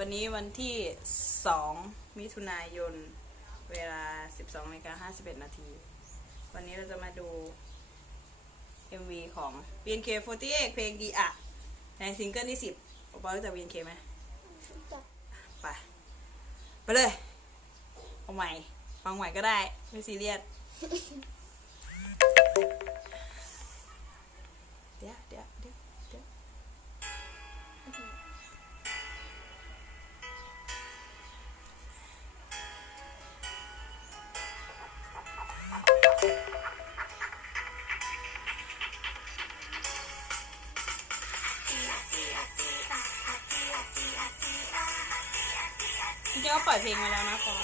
วันนี้วันที่ 2 มิถุนายน เวลา 12นาฬิกา51 นาที วันนี้เราจะมาดู MV ของ BNK48 เพลงดีอะในซิงเกิลที่ 10โอปอลรู้จัก BNK ไหมจับไป ไปเลย เอาใหม่ ฟังใหม่ก็ได้ ไม่ซีเรียส ริงๆก็ปล่อยเพลงมาแล้วนะปอ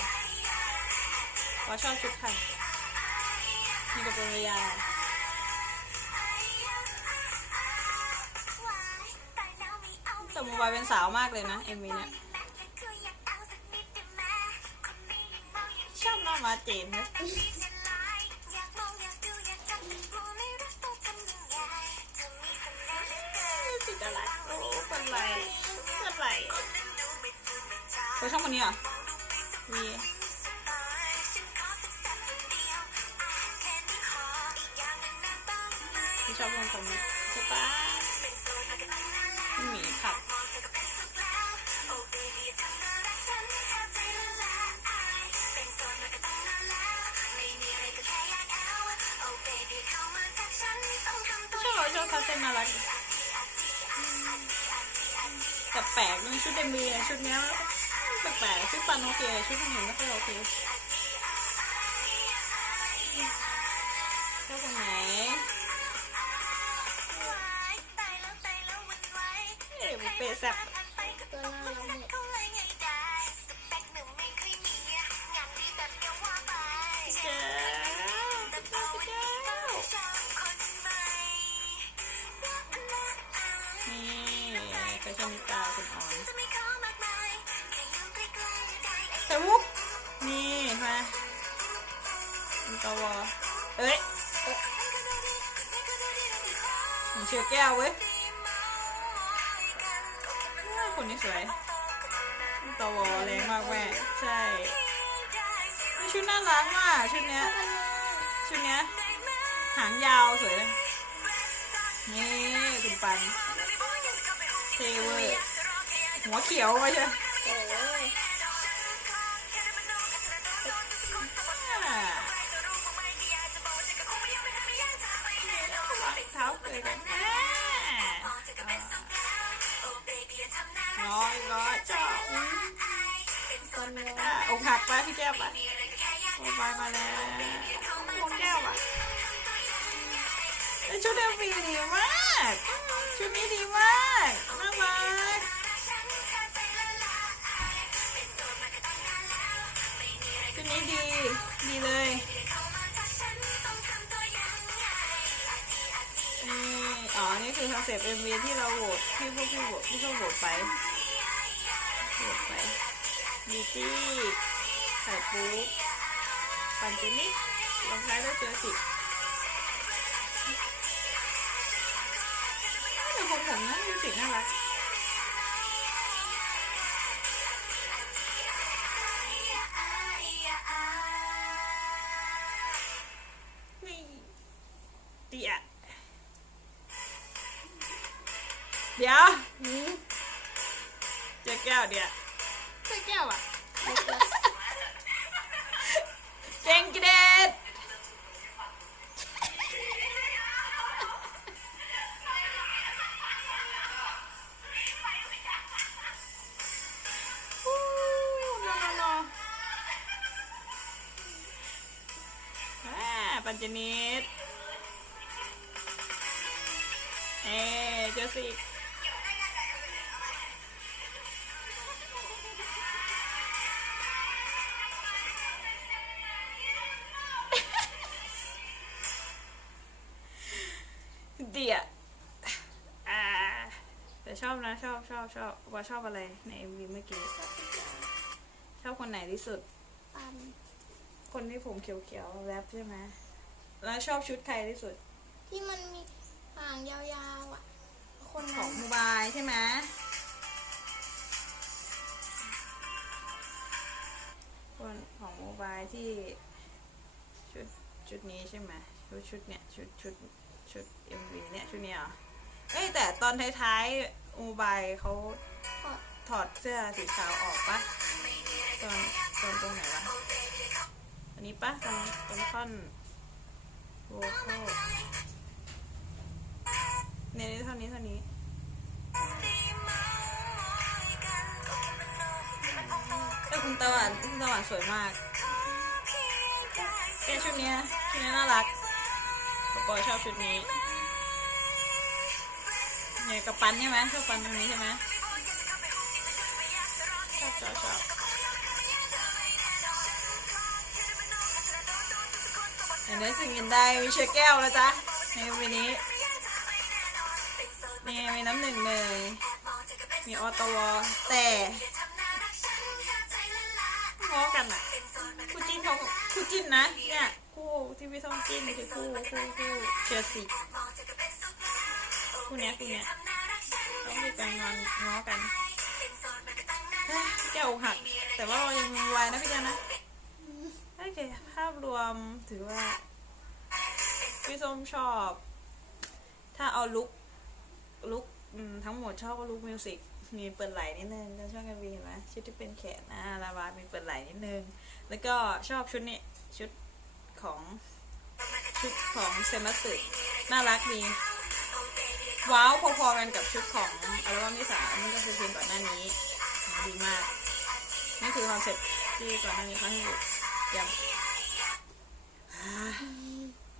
ปอชอบชุดไทยมีกระโปรยาแต่โมบายเป็นสาวมากเลยนะเอ็มวีเนี่ยชอบน้องมาเจนนะสิจะรักโอ้เป็นไรเป็นไร เธอชอบคนนี้เหรอวีที่ชอบคนคนนี้ใช่ปะพี่มีขับชอบชอบเขาเต้นน่ารักแต่แปลกมันชุดเต็มมีอะชุดเนี้ย แปลกๆชุดปันโอเคชุดคนอื่นไม่ค่อยโอเคชอบคนไหนเอ๊ะบุฟเฟ่ต์แซ่บตัวน้าเราเนี่ยเจ้าเจ้านี่กระชนิตาคุณอ๋อน ไข่มุกนี่มาเป็นตวเอ้ยมีเชือกแก้วเว้ยคนนี้สวยเป็นตวแรงมากแม่ใช่ชุดน่ารักมากชุดเนี้ยชุดเนี้ยหางยาวสวยเลยนี่คุณปันเทเวอร์หัวเขียวมาใช่ เท้าเกยนอ่าน้อยน้อยชอบตัวเนื้ออ่าอกหักไปพี่แก้วไปโอ้ยมาแล้วมองแก้วอะชุดเดวีดีมากชุดนี้ดีมากน่ารัก หวตที่พวกพี่โหวตที่พวกโหวตไปโหวตไปมีจี้ไข่ปูปันเจนิกลงท้ายด้วยเจอสิแต่คนผมนั้นดูสิน่ารัก เดี๋ยวหืมเจอแก้ว อบชอบว่าชอบอะไรในเอ็มวีเมื่อกี้ ชอบคนไหนที่สุด ปันคนที่ผมเขียวๆแรปใช่ไหมแล้วชอบชุดใครที่สุด ที่มันมีหางยาวๆอะ คนของนโมบายใช่ไหมคนของโมบายที่ชุดชุดนี้ใช่ไหมชุดชุดเนี่ยชุดชุดชุดเอ็มวีเนี่ยชุดเนี้ยเอเอ้แต่ตอนท้ายๆ โมบายเขาถอดเสื้อสีขาวออกปะตอนตอนตรงไหนวะ อันนี้ปะตรงตรงท่อนโวคอลเนี่ยเท่านี้เท่านี้เอ้ยคุณตะวันคุณตะวันสวยมากแกชุดนี้ชุดนี้น่ารักปอยชอบชุดนี้ เนี่ยกับปันใช่ไหมชอบปันตรงนี้ใช่ไหมชอบชอบชอบเดี๋ยวนี้สิ่งยินได้มีเชอร์แก้วแล้วจ้ะในวันนี้นี่มีน้ำหนึ่งหนึ่งมีออตวแต่ง้อกันอะคู่จิ้นเขาคู่จิ้นนะเนี่ยคู่ที่พี่ต้องจิ้นคือคู่คู่คู่เชลซี คู่เนี้ยคู่เนี้ยต้องมีการงอนง้อกันแก้วอกหัก แต่ว่าเรายังมีวายนะพี่แกนะโอเคภาพรวมถือว่า พี่ส้มชอบ ถ้าเอาลุกลุกทั้งหมดชอบก็ลุกมิวสิกมีเปิดไหลนิดนึงก็ชอบกันวีเห็นไหมชุดที่เป็นแขนนะลาวามีเปิดไหลนิดนึง แล้วก็ชอบชุดนี้ชุดของชุดของเซมัสึน่ารักดี ว้าวพอๆกันกับชุดของอัลบั้มที่สามนี่ก็คือเพลงก่อนหน้านี้ดีมากนี่คือคอนเซ็ปต์ที่ก่อนหน้านี้เขาให้อยู่ย้ำอ่า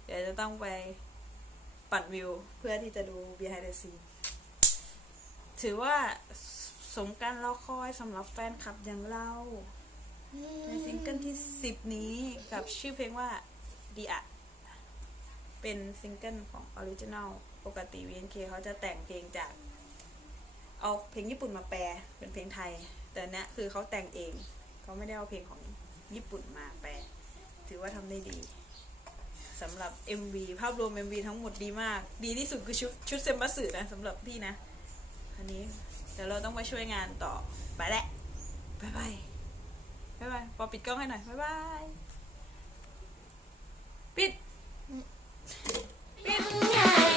เดี๋ยวจะต้องไปปั่นวิวเพื่อที่จะดู behind the scene ถือว่าสมการรอคอยสำหรับแฟนคลับอย่างเราในซิงเกิลที่10นี้กับชื่อเพลงว่าดีอะ เป็นซิงเกิลของออริจินัลปกติ VNK เขาจะแต่งเพลงจาก เอาเพลงญี่ปุ่นมาแปลเป็นเพลงไทย แต่เนี้ยคือเขาแต่งเองเขาไม่ได้เอาเพลงของญี่ปุ่นมาแปล ถือว่าทำได้ดีสำหรับ MV ภาพรวม MV ทั้งหมดดีมาก ดีที่สุดคือชุดชุดเซมบัสสึนะสำหรับพี่นะอันนี้เดี๋ยวเราต้องไปช่วยงานต่อไปแหละบายบายบายบายพอปิดกล้องให้หน่อยบายบาย ปิด Yeah.